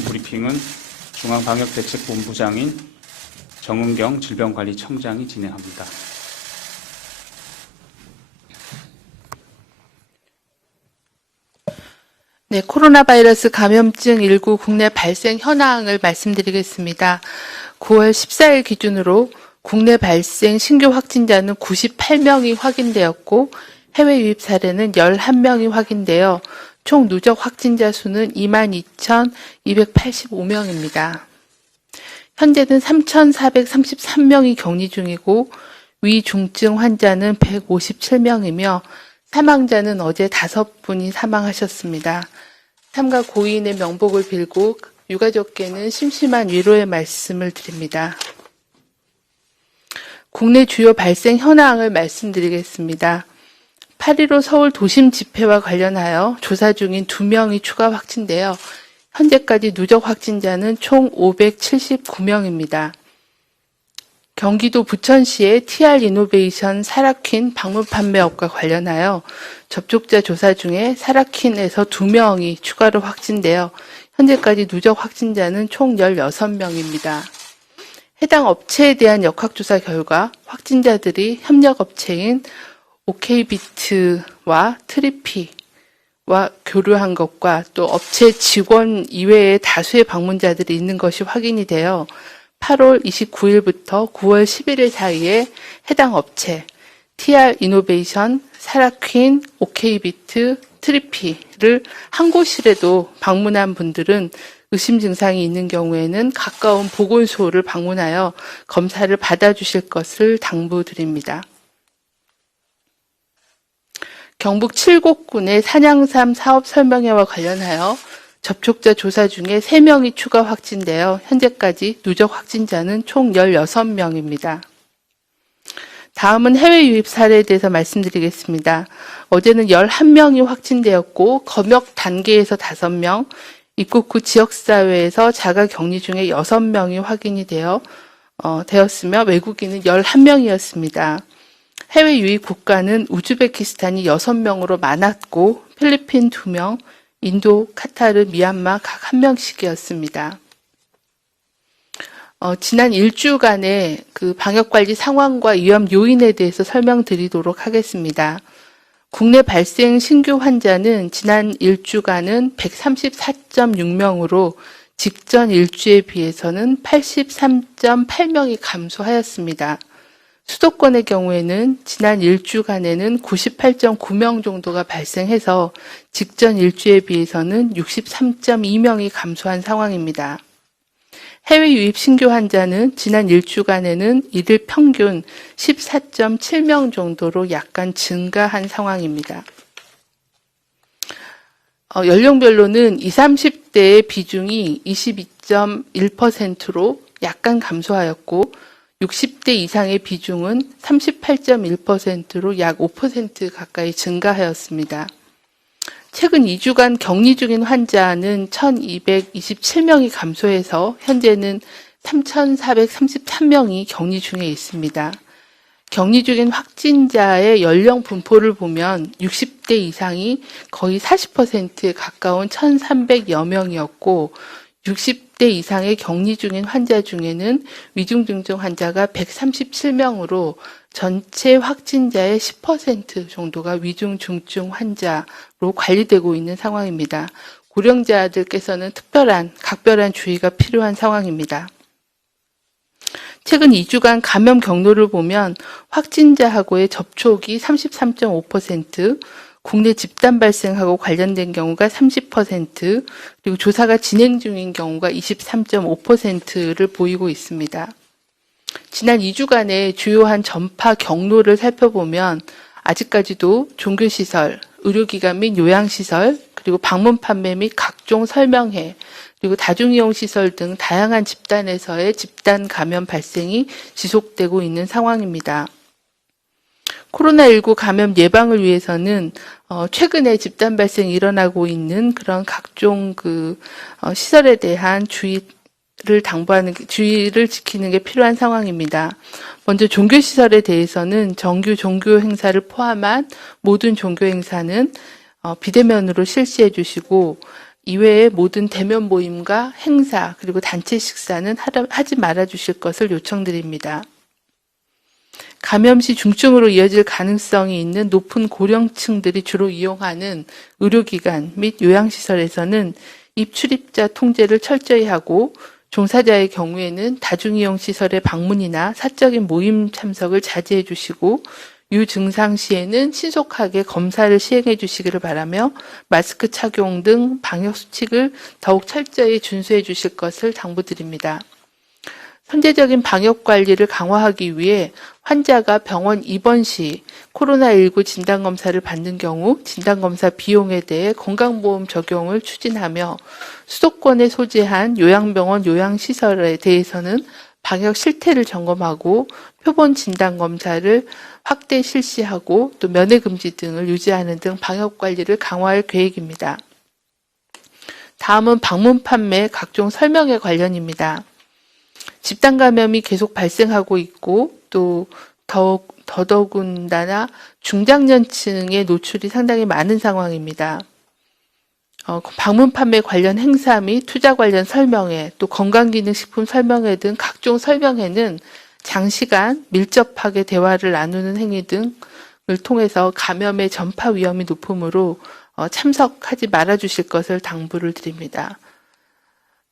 브리핑은 중앙방역대책본부장인 정은경 질병관리청장이 진행합니다. 네, 코로나 바이러스 감염증 19 국내 발생 현황을 말씀드리겠습니다. 9월 14일 기준으로 국내 발생 신규 확진자는 98명이 확인되었고 해외 유입 사례는 11명이 확인되어 총 누적 확진자 수는 22,285명입니다. 현재는 3,433명이 격리 중이고 위중증 환자는 157명이며 사망자는 어제 5분이 사망하셨습니다. 삼가 고인의 명복을 빌고 유가족께는 심심한 위로의 말씀을 드립니다. 국내 주요 발생 현황을 말씀드리겠습니다. 8.15 서울 도심 집회와 관련하여 조사 중인 2명이 추가 확진되어 현재까지 누적 확진자는 총 579명입니다. 경기도 부천시의 TR이노베이션 사라퀸 방문 판매업과 관련하여 접촉자 조사 중에 사라퀸에서 2명이 추가로 확진되어 현재까지 누적 확진자는 총 16명입니다. 해당 업체에 대한 역학조사 결과 확진자들이 협력업체인 오케이비트와 트리피와 교류한 것과 또 업체 직원 이외에 다수의 방문자들이 있는 것이 확인이 되어 8월 29일부터 9월 11일 사이에 해당 업체 TR이노베이션, 사라퀸, 오케이비트, 트리피를 한 곳이라도 방문한 분들은 의심 증상이 있는 경우에는 가까운 보건소를 방문하여 검사를 받아주실 것을 당부드립니다. 경북 칠곡군의 산양삼 사업 설명회와 관련하여 접촉자 조사 중에 3명이 추가 확진되어 현재까지 누적 확진자는 총 16명입니다. 다음은 해외 유입 사례에 대해서 말씀드리겠습니다. 어제는 11명이 확진되었고 검역 단계에서 5명, 입국 후 지역사회에서 자가 격리 중에 6명이 확인이 되었으며 외국인은 11명이었습니다. 해외 유입 국가는 우즈베키스탄이 6명으로 많았고 필리핀 2명, 인도, 카타르, 미얀마 각 1명씩이었습니다. 지난 일주간의 그 방역관리 상황과 위험 요인에 대해서 설명드리도록 하겠습니다. 국내 발생 신규 환자는 지난 일주간은 134.6명으로 직전 일주에 비해서는 83.8명이 감소하였습니다. 수도권의 경우에는 지난 일주간에는 98.9명 정도가 발생해서 직전 일주에 비해서는 63.2명이 감소한 상황입니다. 해외 유입 신규 환자는 지난 일주간에는 이들 평균 14.7명 정도로 약간 증가한 상황입니다. 연령별로는 20, 30대의 비중이 22.1%로 약간 감소하였고 60대 이상의 비중은 38.1%로 약 5% 가까이 증가하였습니다. 최근 2주간 격리 중인 환자는 1,227명이 감소해서 현재는 3,433명이 격리 중에 있습니다. 격리 중인 확진자의 연령 분포를 보면 60대 이상이 거의 40%에 가까운 1,300여 명이었고 60대 이상의 격리 중인 환자 중에는 위중증증 환자가 137명으로 전체 확진자의 10% 정도가 위중증증 환자로 관리되고 있는 상황입니다. 고령자들께서는 각별한 주의가 필요한 상황입니다. 최근 2주간 감염 경로를 보면 확진자하고의 접촉이 33.5%, 국내 집단 발생하고 관련된 경우가 30%, 그리고 조사가 진행 중인 경우가 23.5%를 보이고 있습니다. 지난 2주간의 주요한 전파 경로를 살펴보면 아직까지도 종교시설, 의료기관 및 요양시설, 그리고 방문 판매 및 각종 설명회, 그리고 다중이용시설 등 다양한 집단에서의 집단 감염 발생이 지속되고 있는 상황입니다. 코로나19 감염 예방을 위해서는 최근에 집단 발생이 일어나고 있는 그런 각종 시설에 대한 주의를 지키는 게 필요한 상황입니다. 먼저 종교시설에 대해서는 정규 종교 행사를 포함한 모든 종교 행사는 비대면으로 실시해 주시고 이외의 모든 대면 모임과 행사 그리고 단체 식사는 하지 말아 주실 것을 요청드립니다. 감염 시 중증으로 이어질 가능성이 있는 높은 고령층들이 주로 이용하는 의료기관 및 요양시설에서는 입출입자 통제를 철저히 하고 종사자의 경우에는 다중이용 시설의 방문이나 사적인 모임 참석을 자제해 주시고 유증상 시에는 신속하게 검사를 시행해 주시기를 바라며 마스크 착용 등 방역 수칙을 더욱 철저히 준수해 주실 것을 당부드립니다. 선제적인 방역 관리를 강화하기 위해 환자가 병원 입원 시 코로나19 진단검사를 받는 경우 진단검사 비용에 대해 건강보험 적용을 추진하며 수도권에 소재한 요양병원 요양시설에 대해서는 방역 실태를 점검하고 표본 진단검사를 확대 실시하고 또 면회금지 등을 유지하는 등 방역 관리를 강화할 계획입니다. 다음은 방문 판매 각종 설명회 관련입니다. 집단 감염이 계속 발생하고 있고 또 더더군다나 중장년층의 노출이 상당히 많은 상황입니다. 방문 판매 관련 행사 및 투자 관련 설명회, 또 건강기능식품 설명회 등 각종 설명회는 장시간 밀접하게 대화를 나누는 행위 등을 통해서 감염의 전파 위험이 높으므로 참석하지 말아 주실 것을 당부를 드립니다.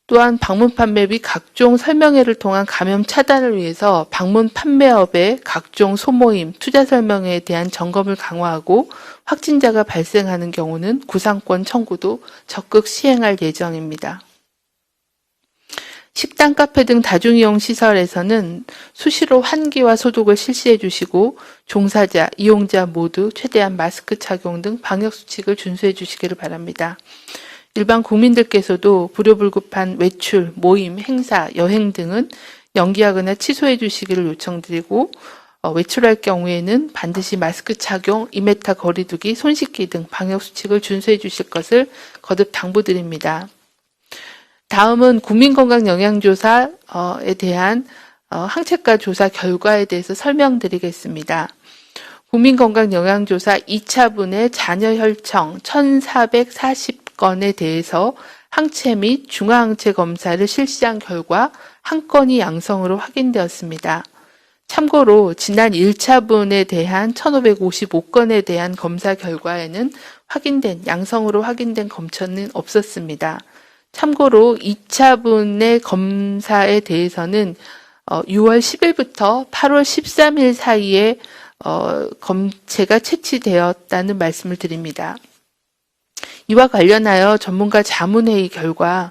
또한 방문 판매 및 각종 설명회를 통한 감염 차단을 위해서 방문 판매업의 각종 소모임, 투자 설명회에 대한 점검을 강화하고 확진자가 발생하는 경우는 구상권 청구도 적극 시행할 예정입니다. 식당, 카페 등 다중이용 시설에서는 수시로 환기와 소독을 실시해 주시고 종사자, 이용자 모두 최대한 마스크 착용 등 방역 수칙을 준수해 주시기를 바랍니다. 일반 국민들께서도 불효불급한 외출, 모임, 행사, 여행 등은 연기하거나 취소해 주시기를 요청드리고 외출할 경우에는 반드시 마스크 착용, 2m 거리 두기, 손 씻기 등 방역 수칙을 준수해 주실 것을 거듭 당부드립니다. 다음은 국민건강영양조사에 대한 항체가 조사 결과에 대해서 설명드리겠습니다. 국민건강영양조사 2차분의 자녀 혈청 1440건에 대해서 항체 및 중화항체 검사를 실시한 결과 한 건이 양성으로 확인되었습니다. 참고로 지난 1차분에 대한 1555건에 대한 검사 결과에는 양성으로 확인된 검천은 없었습니다. 참고로 2차분의 검사에 대해서는 6월 10일부터 8월 13일 사이에 검체가 채취되었다는 말씀을 드립니다. 이와 관련하여 전문가 자문회의 결과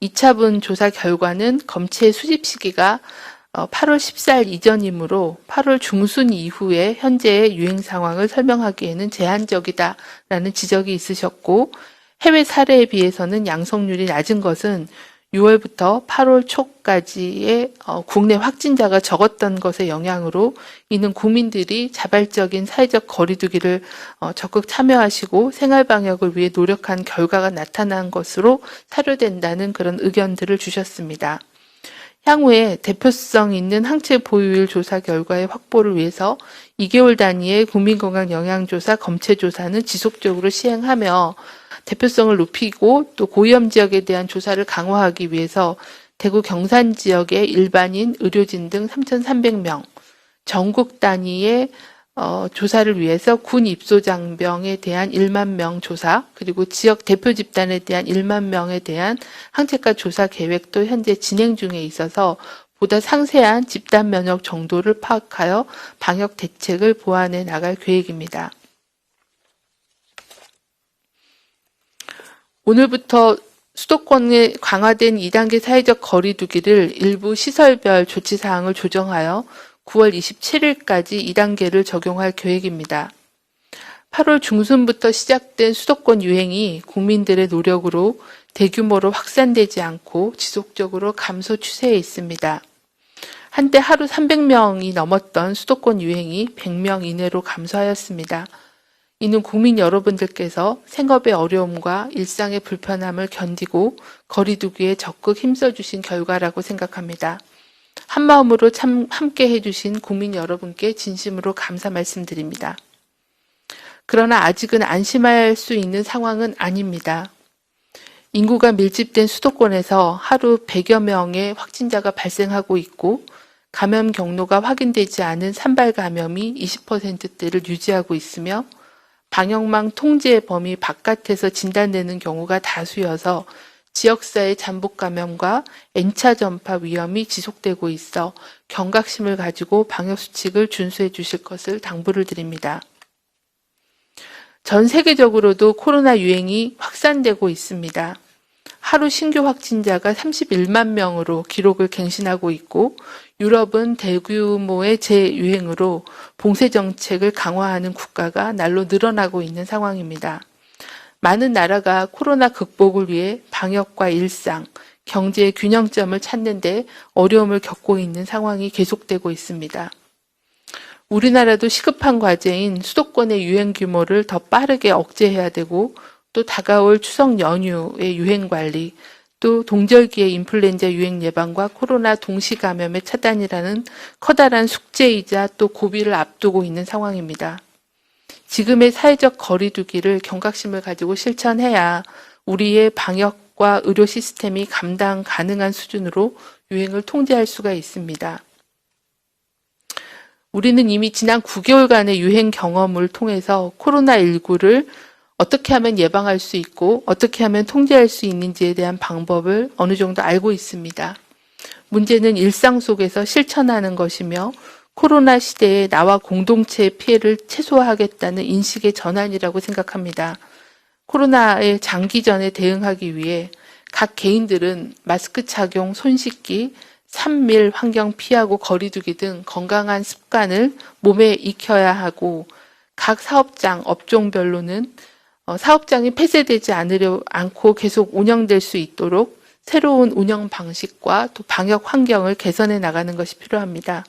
2차분 조사 결과는 검체 수집 시기가 8월 14일 이전이므로 8월 중순 이후에 현재의 유행 상황을 설명하기에는 제한적이다라는 지적이 있으셨고 해외 사례에 비해서는 양성률이 낮은 것은 6월부터 8월 초까지의 국내 확진자가 적었던 것의 영향으로 이는 국민들이 자발적인 사회적 거리두기를 적극 참여하시고 생활방역을 위해 노력한 결과가 나타난 것으로 사료된다는 그런 의견들을 주셨습니다. 향후에 대표성 있는 항체 보유율 조사 결과의 확보를 위해서 2개월 단위의 국민건강영양조사 검체조사는 지속적으로 시행하며 대표성을 높이고 또 고위험 지역에 대한 조사를 강화하기 위해서 대구 경산 지역의 일반인, 의료진 등 3,300명, 전국 단위의 조사를 위해서 군 입소장병에 대한 1만 명 조사, 그리고 지역 대표 집단에 대한 1만 명에 대한 항체가 조사 계획도 현재 진행 중에 있어서 보다 상세한 집단 면역 정도를 파악하여 방역 대책을 보완해 나갈 계획입니다. 오늘부터 수도권에 강화된 2단계 사회적 거리두기를 일부 시설별 조치사항을 조정하여 9월 27일까지 2단계를 적용할 계획입니다. 8월 중순부터 시작된 수도권 유행이 국민들의 노력으로 대규모로 확산되지 않고 지속적으로 감소 추세에 있습니다. 한때 하루 300명이 넘었던 수도권 유행이 100명 이내로 감소하였습니다. 이는 국민 여러분들께서 생업의 어려움과 일상의 불편함을 견디고 거리두기에 적극 힘써주신 결과라고 생각합니다. 한마음으로 함께 해주신 국민 여러분께 진심으로 감사 말씀드립니다. 그러나 아직은 안심할 수 있는 상황은 아닙니다. 인구가 밀집된 수도권에서 하루 100여 명의 확진자가 발생하고 있고 감염 경로가 확인되지 않은 산발 감염이 20%대를 유지하고 있으며 방역망 통제 범위 바깥에서 진단되는 경우가 다수여서 지역사회 잠복 감염과 N차 전파 위험이 지속되고 있어 경각심을 가지고 방역 수칙을 준수해 주실 것을 당부를 드립니다. 전 세계적으로도 코로나 유행이 확산되고 있습니다. 하루 신규 확진자가 31만 명으로 기록을 갱신하고 있고 유럽은 대규모의 재유행으로 봉쇄 정책을 강화하는 국가가 날로 늘어나고 있는 상황입니다. 많은 나라가 코로나 극복을 위해 방역과 일상, 경제의 균형점을 찾는 데 어려움을 겪고 있는 상황이 계속되고 있습니다. 우리나라도 시급한 과제인 수도권의 유행 규모를 더 빠르게 억제해야 되고 또 다가올 추석 연휴의 유행 관리, 또 동절기의 인플루엔자 유행 예방과 코로나 동시 감염의 차단이라는 커다란 숙제이자 또 고비를 앞두고 있는 상황입니다. 지금의 사회적 거리두기를 경각심을 가지고 실천해야 우리의 방역과 의료 시스템이 감당 가능한 수준으로 유행을 통제할 수가 있습니다. 우리는 이미 지난 9개월간의 유행 경험을 통해서 코로나19를 어떻게 하면 예방할 수 있고 어떻게 하면 통제할 수 있는지에 대한 방법을 어느 정도 알고 있습니다. 문제는 일상 속에서 실천하는 것이며 코로나 시대에 나와 공동체의 피해를 최소화하겠다는 인식의 전환이라고 생각합니다. 코로나의 장기전에 대응하기 위해 각 개인들은 마스크 착용, 손 씻기, 산밀 환경 피하고 거리두기 등 건강한 습관을 몸에 익혀야 하고 각 사업장, 업종별로는 사업장이 폐쇄되지 않고 계속 운영될 수 있도록 새로운 운영 방식과 또 방역 환경을 개선해 나가는 것이 필요합니다.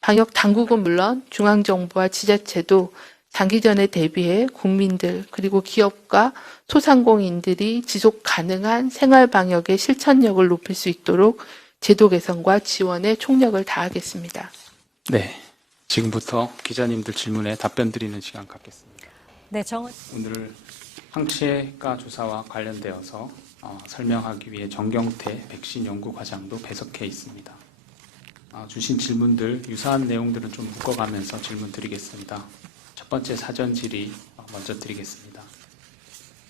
방역 당국은 물론 중앙정부와 지자체도 장기전에 대비해 국민들 그리고 기업과 소상공인들이 지속 가능한 생활 방역의 실천력을 높일 수 있도록 제도 개선과 지원에 총력을 다하겠습니다. 네, 지금부터 기자님들 질문에 답변 드리는 시간 갖겠습니다. 네, 오늘 항체가 조사와 관련되어서 설명하기 위해 정경태 백신 연구과장도 배석해 있습니다. 주신 질문들, 유사한 내용들은 좀 묶어가면서 질문 드리겠습니다. 첫 번째 사전 질의 먼저 드리겠습니다.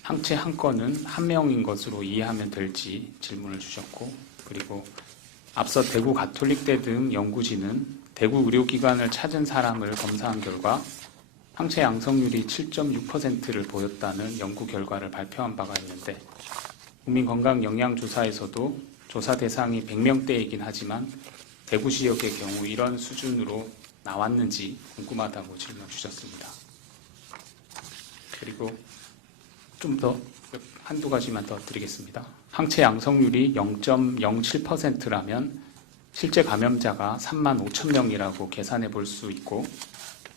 항체 한 건은 한 명인 것으로 이해하면 될지 질문을 주셨고, 그리고 앞서 대구 가톨릭대 등 연구진은 대구 의료기관을 찾은 사람을 검사한 결과 항체 양성률이 7.6%를 보였다는 연구 결과를 발표한 바가 있는데, 국민건강영양조사에서도 조사 대상이 100명대이긴 하지만 대구 지역의 경우 이런 수준으로 나왔는지 궁금하다고 질문 주셨습니다. 그리고 좀 더 한두 가지만 더 드리겠습니다. 항체 양성률이 0.07%라면 실제 감염자가 3만 5천 명이라고 계산해 볼 수 있고,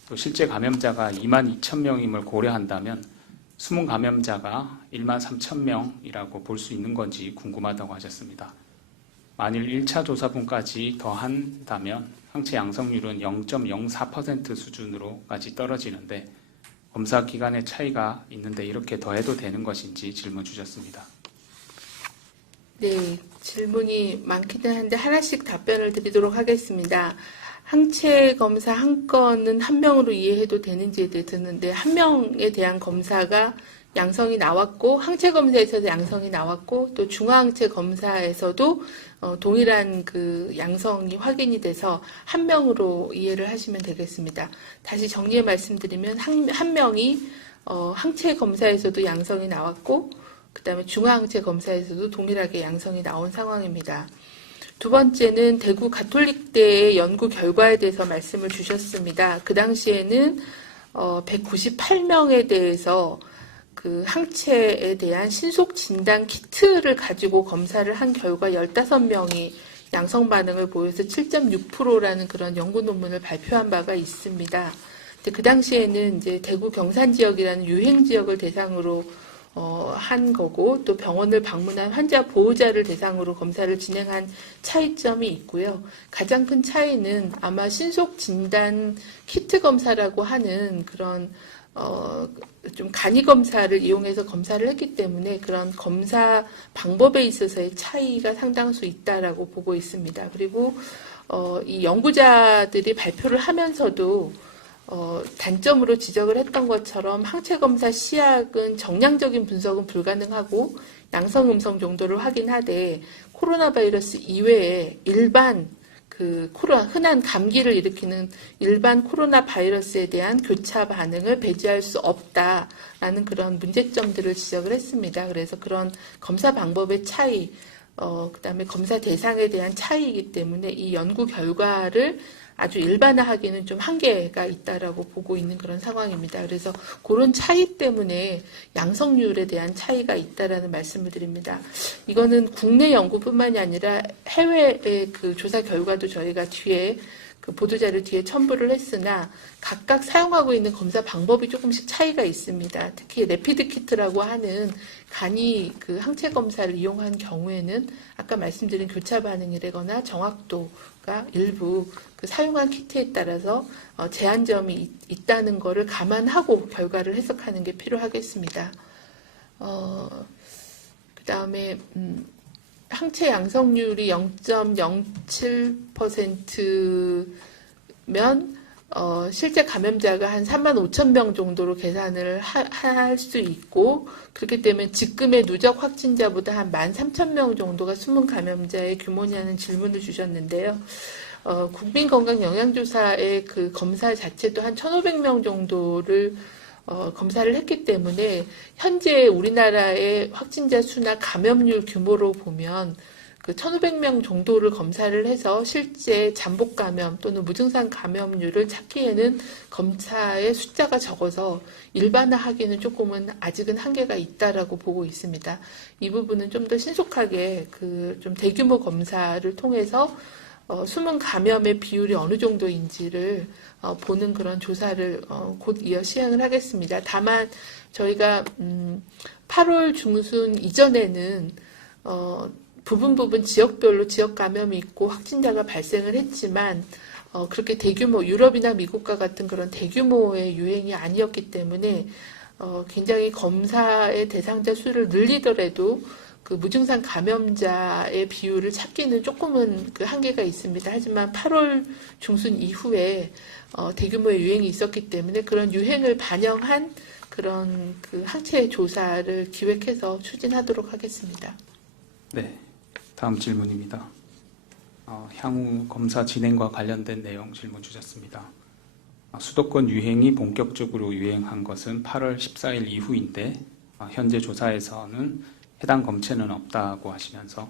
또 실제 감염자가 2만 2천 명임을 고려한다면 숨은 감염자가 1만 3천 명이라고 볼 수 있는 건지 궁금하다고 하셨습니다. 만일 1차 조사분까지 더한다면 항체 양성률은 0.04% 수준으로까지 떨어지는데 검사 기간의 차이가 있는데 이렇게 더해도 되는 것인지 질문 주셨습니다. 네, 질문이 많기는 한데 하나씩 답변을 드리도록 하겠습니다. 항체 검사 한 건은 한 명으로 이해해도 되는지에 대해 듣는데 한 명에 대한 검사가 양성이 나왔고 항체 검사에서도 양성이 나왔고 또 중화항체 검사에서도 동일한 그 양성이 확인이 돼서 한 명으로 이해를 하시면 되겠습니다. 다시 정리해 말씀드리면 한 명이 항체 검사에서도 양성이 나왔고 그다음에 중화항체 검사에서도 동일하게 양성이 나온 상황입니다. 두 번째는 대구 가톨릭대의 연구 결과에 대해서 말씀을 주셨습니다. 그 당시에는 198명에 대해서 그 항체에 대한 신속 진단 키트를 가지고 검사를 한 결과 15명이 양성 반응을 보여서 7.6%라는 그런 연구 논문을 발표한 바가 있습니다. 근데 그 당시에는 이제 대구 경산 지역이라는 유행 지역을 대상으로 한 거고 또 병원을 방문한 환자 보호자를 대상으로 검사를 진행한 차이점이 있고요. 가장 큰 차이는 아마 신속 진단 키트 검사라고 하는 그런 좀 간이 검사를 이용해서 검사를 했기 때문에 그런 검사 방법에 있어서의 차이가 상당수 있다라고 보고 있습니다. 그리고 이 연구자들이 발표를 하면서도 단점으로 지적을 했던 것처럼 항체 검사 시약은 정량적인 분석은 불가능하고 양성 음성 정도를 확인하되 코로나 바이러스 이외에 일반 흔한 감기를 일으키는 일반 코로나 바이러스에 대한 교차 반응을 배제할 수 없다라는 그런 문제점들을 지적을 했습니다. 그래서 그런 검사 방법의 차이, 그다음에 검사 대상에 대한 차이이기 때문에 이 연구 결과를 아주 일반화하기는 좀 한계가 있다라고 보고 있는 그런 상황입니다. 그래서 그런 차이 때문에 양성률에 대한 차이가 있다라는 말씀을 드립니다. 이거는 국내 연구뿐만이 아니라 해외의 그 조사 결과도 저희가 뒤에 그 보도자료 뒤에 첨부를 했으나 각각 사용하고 있는 검사 방법이 조금씩 차이가 있습니다. 특히 레피드 키트라고 하는 간이 그 항체 검사를 이용한 경우에는 아까 말씀드린 교차 반응이라거나 정확도가 일부 그 사용한 키트에 따라서 제한점이 있다는 것을 감안하고 결과를 해석하는 게 필요하겠습니다. 그 다음에 항체 양성률이 0.07%면 실제 감염자가 한 35,000명 정도로 계산을 할 수 있고 그렇기 때문에 지금의 누적 확진자보다 한 13,000명 정도가 숨은 감염자의 규모냐는 질문을 주셨는데요. 국민건강영양조사의 그 검사 자체도 한 1,500명 정도를 검사를 했기 때문에 현재 우리나라의 확진자 수나 감염률 규모로 보면 그 1,500명 정도를 검사를 해서 실제 잠복 감염 또는 무증상 감염률을 찾기에는 검사의 숫자가 적어서 일반화하기는 조금은 아직은 한계가 있다라고 보고 있습니다. 이 부분은 좀 더 신속하게 그 좀 대규모 검사를 통해서 숨은 감염의 비율이 어느 정도인지를 보는 그런 조사를 곧 이어 시행을 하겠습니다. 다만 저희가 8월 중순 이전에는 부분 지역별로 지역 감염이 있고 확진자가 발생을 했지만 그렇게 대규모 유럽이나 미국과 같은 그런 대규모의 유행이 아니었기 때문에 굉장히 검사의 대상자 수를 늘리더라도 그 무증상 감염자의 비율을 찾기는 조금은 그 한계가 있습니다. 하지만 8월 중순 이후에 대규모의 유행이 있었기 때문에 그런 유행을 반영한 그런 그 항체 조사를 기획해서 추진하도록 하겠습니다. 네, 다음 질문입니다. 향후 검사 진행과 관련된 내용 질문 주셨습니다. 수도권 유행이 본격적으로 유행한 것은 8월 14일 이후인데 현재 조사에서는 해당 검체는 없다고 하시면서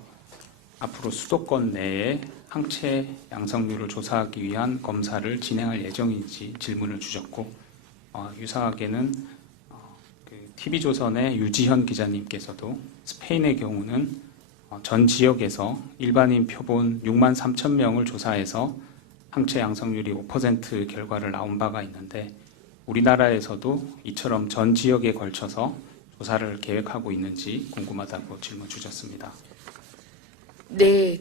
앞으로 수도권 내에 항체 양성률을 조사하기 위한 검사를 진행할 예정인지 질문을 주셨고 유사하게는 TV조선의 유지현 기자님께서도 스페인의 경우는 전 지역에서 일반인 표본 6만 3천 명을 조사해서 항체 양성률이 5% 결과를 나온 바가 있는데 우리나라에서도 이처럼 전 지역에 걸쳐서 조사를 계획하고 있는지 궁금하다고 질문 주셨습니다. 네,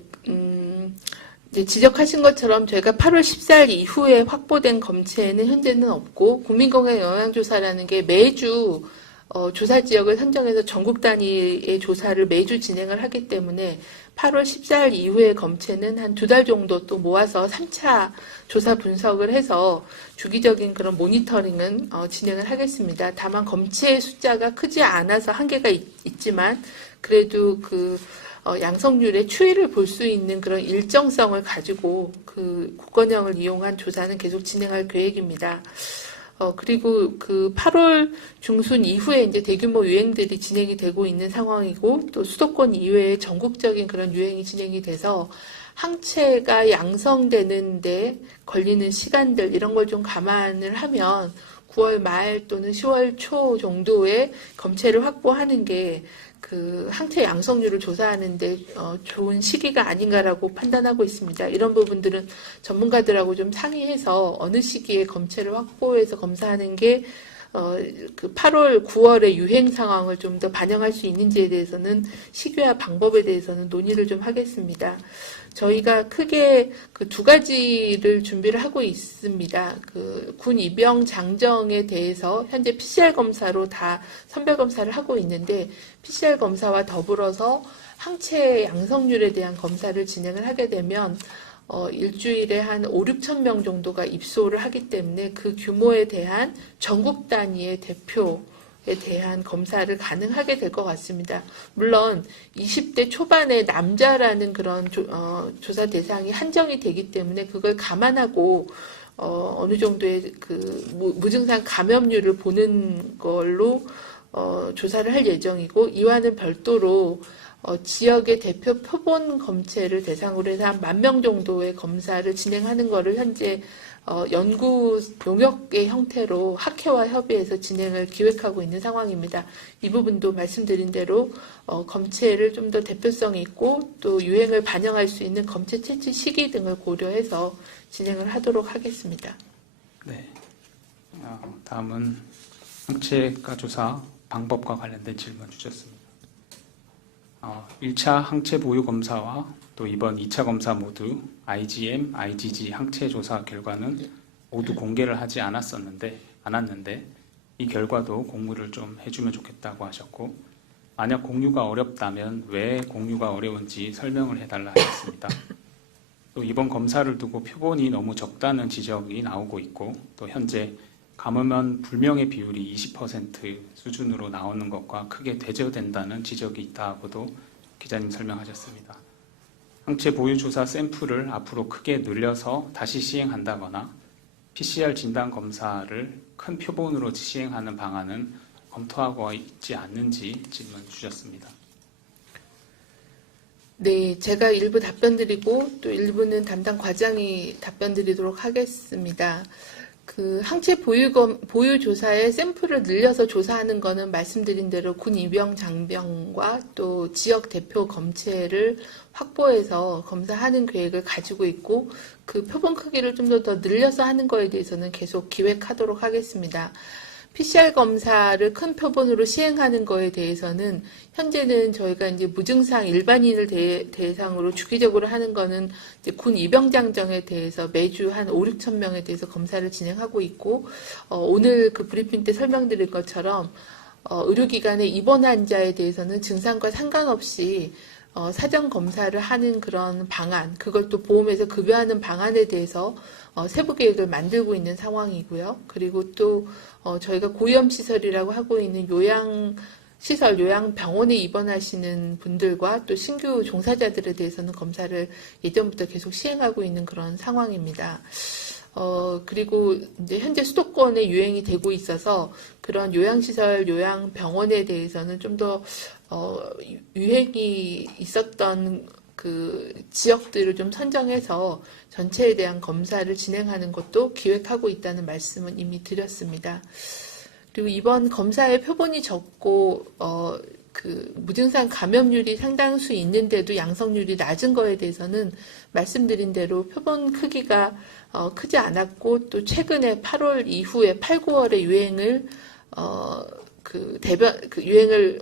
이제 지적하신 것처럼 저희가 8월 14일 이후에 확보된 검체는 현재는 없고 국민건강영양조사라는 게 매주 조사 지역을 선정해서 전국 단위의 조사를 매주 진행을 하기 때문에 8월 14일 이후의 검체는 한 2달 정도 또 모아서 3차 조사 분석을 해서 주기적인 그런 모니터링은 진행을 하겠습니다. 다만 검체 숫자가 크지 않아서 한계가 있지만 그래도 그 양성률의 추이를 볼 수 있는 그런 일정성을 가지고 그 국건형을 이용한 조사는 계속 진행할 계획입니다. 그리고 그 8월 중순 이후에 이제 대규모 유행들이 진행이 되고 있는 상황이고 또 수도권 이외에 전국적인 그런 유행이 진행이 돼서 항체가 양성되는데 걸리는 시간들 이런 걸 좀 감안을 하면 9월 말 또는 10월 초 정도에 검체를 확보하는 게 그 항체 양성률을 조사하는데 좋은 시기가 아닌가라고 판단하고 있습니다. 이런 부분들은 전문가들하고 좀 상의해서 어느 시기에 검체를 확보해서 검사하는 게 그 8월, 9월의 유행 상황을 좀 더 반영할 수 있는지에 대해서는 시기와 방법에 대해서는 논의를 좀 하겠습니다. 저희가 크게 그 두 가지를 준비를 하고 있습니다. 그 군 입영 장정에 대해서 현재 PCR 검사로 다 선별 검사를 하고 있는데 PCR 검사와 더불어서 항체 양성률에 대한 검사를 진행을 하게 되면 일주일에 한 5, 6천 명 정도가 입소를 하기 때문에 그 규모에 대한 전국 단위의 대표에 대한 검사를 가능하게 될 것 같습니다. 물론 20대 초반의 남자라는 그런 조사 대상이 한정이 되기 때문에 그걸 감안하고 어느 정도의 그 무증상 감염률을 보는 걸로 조사를 할 예정이고 이와는 별도로 지역의 대표 표본 검체를 대상으로 해서 한 10,000명 정도의 검사를 진행하는 것을 현재 연구 용역의 형태로 학회와 협의해서 진행을 기획하고 있는 상황입니다. 이 부분도 말씀드린 대로 검체를 좀 더 대표성 있고 또 유행을 반영할 수 있는 검체 채취 시기 등을 고려해서 진행을 하도록 하겠습니다. 네. 다음은 항체가 조사 방법과 관련된 질문 주셨습니다. 1차 항체 보유 검사와 또 이번 2차 검사 모두 IgM, IgG 항체 조사 결과는 모두 공개를 하지 않았는데 이 결과도 공유를 좀 해주면 좋겠다고 하셨고 만약 공유가 어렵다면 왜 공유가 어려운지 설명을 해달라 하셨습니다. 또 이번 검사를 두고 표본이 너무 적다는 지적이 나오고 있고 또 현재 감염원 불명의 비율이 20% 수준으로 나오는 것과 크게 대조된다는 지적이 있다고도 기자님 설명하셨습니다. 항체 보유 조사 샘플을 앞으로 크게 늘려서 다시 시행한다거나 PCR 진단 검사를 큰 표본으로 시행하는 방안은 검토하고 있지 않는지 질문 주셨습니다. 네, 제가 일부 답변 드리고 또 일부는 담당 과장이 답변 드리도록 하겠습니다. 그 항체 보유 조사에 샘플을 늘려서 조사하는 것은 말씀드린 대로 군 입영 장병과 또 지역 대표 검체를 확보해서 검사하는 계획을 가지고 있고 그 표본 크기를 좀 더 늘려서 하는 거에 대해서는 계속 기획하도록 하겠습니다. PCR 검사를 큰 표본으로 시행하는 거에 대해서는 현재는 저희가 이제 무증상 일반인을 대상으로 주기적으로 하는 거는 이제 군 입영장정에 대해서 매주 한 5, 6천 명에 대해서 검사를 진행하고 있고 오늘 그 브리핑 때 설명드린 것처럼 의료기관에 입원 환자에 대해서는 증상과 상관없이 사전 검사를 하는 그런 방안, 그걸 또 보험에서 급여하는 방안에 대해서 세부 계획을 만들고 있는 상황이고요. 그리고 또 저희가 고위험시설이라고 하고 있는 요양시설, 요양병원에 입원하시는 분들과 또 신규 종사자들에 대해서는 검사를 예전부터 계속 시행하고 있는 그런 상황입니다. 그리고 이제 현재 수도권에 유행이 되고 있어서 그런 요양시설, 요양병원에 대해서는 좀 더 유행이 있었던 그 지역들을 좀 선정해서 전체에 대한 검사를 진행하는 것도 기획하고 있다는 말씀은 이미 드렸습니다. 그리고 이번 검사의 표본이 적고 그 무증상 감염률이 상당수 있는데도 양성률이 낮은 거에 대해서는 말씀드린 대로 표본 크기가 크지 않았고 또 최근에 8월 이후에 8, 9월의 유행을 유행을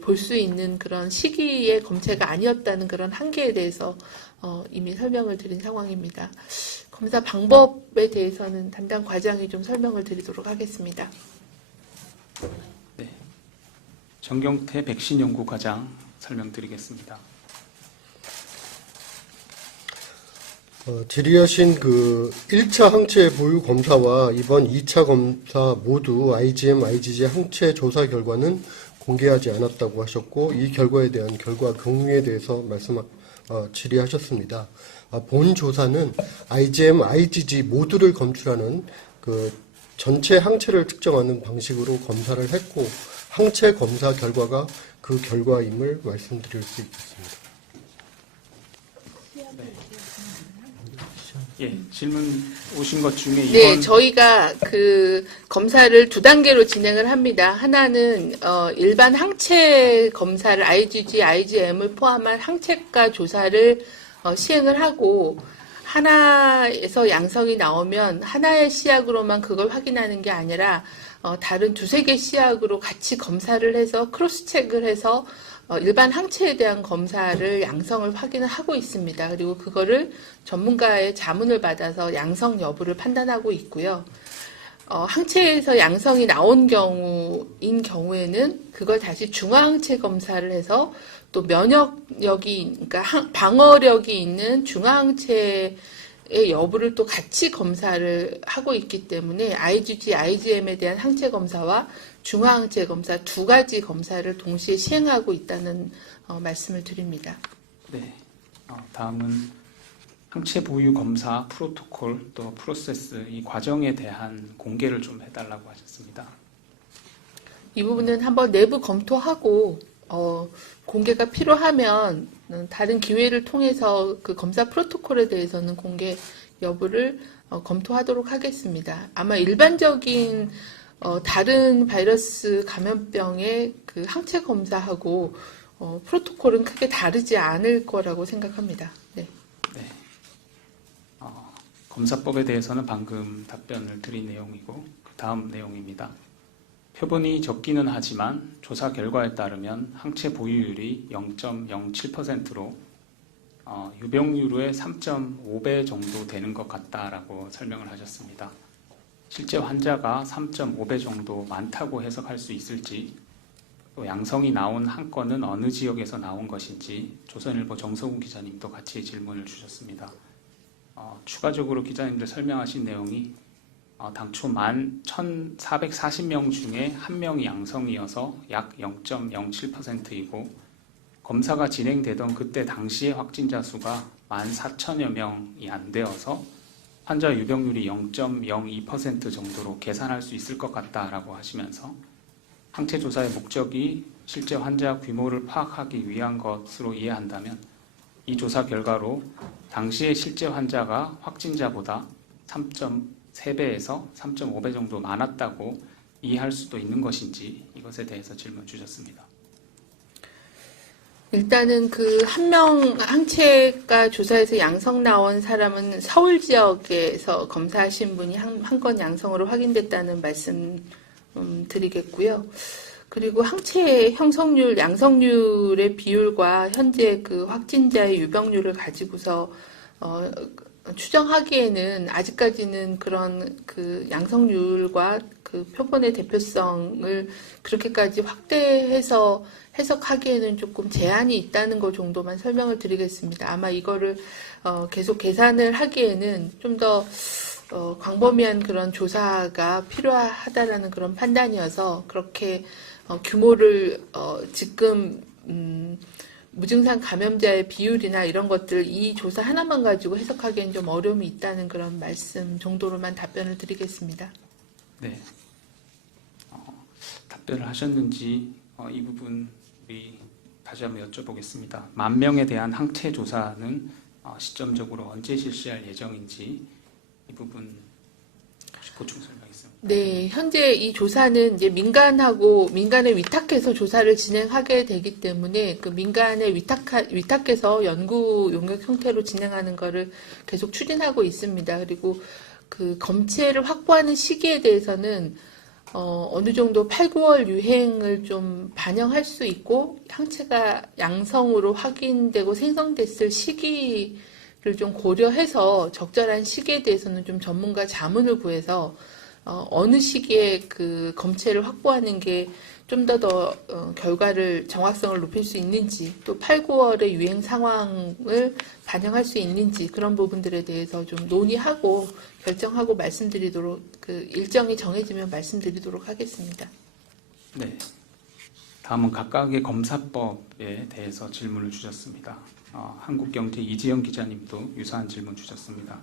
볼 수 있는 그런 시기의 검체가 아니었다는 그런 한계에 대해서 이미 설명을 드린 상황입니다. 검사 방법에 대해서는 담당 과장이 좀 설명을 드리도록 하겠습니다. 네, 정경태 백신 연구 과장 설명드리겠습니다. 질의하신 그 1차 항체 보유 검사와 이번 2차 검사 모두 IgM, IgG 항체 조사 결과는 공개하지 않았다고 하셨고 이 결과에 대한 결과 경위에 대해서 질의하셨습니다. 본 조사는 IgM, IgG 모두를 검출하는 그 전체 항체를 측정하는 방식으로 검사를 했고 항체 검사 결과가 그 결과임을 말씀드릴 수 있겠습니다. 예, 질문 오신 것 중에 이번 네, 저희가 그 검사를 두 단계로 진행을 합니다. 하나는 일반 항체 검사를 IgG, IgM을 포함한 항체가 조사를 시행을 하고 하나에서 양성이 나오면 하나의 시약으로만 그걸 확인하는 게 아니라 다른 두세 개 시약으로 같이 검사를 해서 크로스 체크를 해서 일반 항체에 대한 검사를 양성을 확인을 하고 있습니다. 그리고 그거를 전문가의 자문을 받아서 양성 여부를 판단하고 있고요. 항체에서 양성이 나온 경우에는 그걸 다시 중화항체 검사를 해서 또 면역력이, 그러니까 방어력이 있는 중화항체의 여부를 또 같이 검사를 하고 있기 때문에 IgG, IgM에 대한 항체 검사와 중화항체 검사 두 가지 검사를 동시에 시행하고 있다는 말씀을 드립니다. 네. 다음은 항체 보유 검사 프로토콜 또 프로세스 이 과정에 대한 공개를 좀 해달라고 하셨습니다. 이 부분은 한번 내부 검토하고 공개가 필요하면 다른 기회를 통해서 그 검사 프로토콜에 대해서는 공개 여부를 검토하도록 하겠습니다. 아마 일반적인 다른 바이러스 감염병의 그 항체 검사하고 프로토콜은 크게 다르지 않을 거라고 생각합니다. 네. 네. 검사법에 대해서는 방금 답변을 드린 내용이고 그 다음 내용입니다. 표본이 적기는 하지만 조사 결과에 따르면 항체 보유율이 0.07%로 유병률의 3.5배 정도 되는 것 같다라고 설명을 하셨습니다. 실제 환자가 3.5배 정도 많다고 해석할 수 있을지, 또 양성이 나온 한 건은 어느 지역에서 나온 것인지 조선일보 정서훈 기자님도 같이 질문을 주셨습니다. 추가적으로 기자님들 설명하신 내용이 당초 1,440명 중에 1명이 양성이어서 약 0.07%이고 검사가 진행되던 그때 당시의 확진자 수가 14,000여 명이 안 되어서 환자 유병률이 0.02% 정도로 계산할 수 있을 것 같다라고 하시면서 항체 조사의 목적이 실제 환자 규모를 파악하기 위한 것으로 이해한다면 이 조사 결과로 당시의 실제 환자가 확진자보다 3.3배에서 3.5배 정도 많았다고 이해할 수도 있는 것인지 이것에 대해서 질문 주셨습니다. 일단은 그 한 명 항체가 조사에서 양성 나온 사람은 서울 지역에서 검사하신 분이 한 건 양성으로 확인됐다는 말씀 드리겠고요. 그리고 항체의 형성률, 양성률의 비율과 현재 그 확진자의 유병률을 가지고서 추정하기에는 아직까지는 그런 그 양성률과 그 표본의 대표성을 그렇게까지 확대해서 해석하기에는 조금 제한이 있다는 것 정도만 설명을 드리겠습니다. 아마 이거를 계속 계산을 하기에는 좀 더 광범위한 그런 조사가 필요하다라는 그런 판단이어서 그렇게 규모를 지금 무증상 감염자의 비율이나 이런 것들 이 조사 하나만 가지고 해석하기엔 좀 어려움이 있다는 그런 말씀 정도로만 답변을 드리겠습니다. 네. 답변을 하셨는지 이 부분 우리 다시 한번 여쭤보겠습니다. 10,000명에 대한 항체 조사는 시점적으로 언제 실시할 예정인지 이 부분 혹시 보충 설명 있습니까? 네, 현재 이 조사는 이제 민간에 위탁해서 조사를 진행하게 되기 때문에 그 민간에 위탁해서 연구 용역 형태로 진행하는 거를 계속 추진하고 있습니다. 그리고 그 검체를 확보하는 시기에 대해서는 어느 정도 8, 9월 유행을 좀 반영할 수 있고 항체가 양성으로 확인되고 생성됐을 시기를 좀 고려해서 적절한 시기에 대해서는 좀 전문가 자문을 구해서 어느 시기에 그 검체를 확보하는 게 좀 더 결과를 정확성을 높일 수 있는지 또 8, 9월의 유행 상황을 반영할 수 있는지 그런 부분들에 대해서 좀 논의하고 결정하고 말씀드리도록 그 일정이 정해지면 말씀드리도록 하겠습니다. 네. 다음은 각각의 검사법에 대해서 질문을 주셨습니다. 한국경제 이지영 기자님도 유사한 질문 주셨습니다.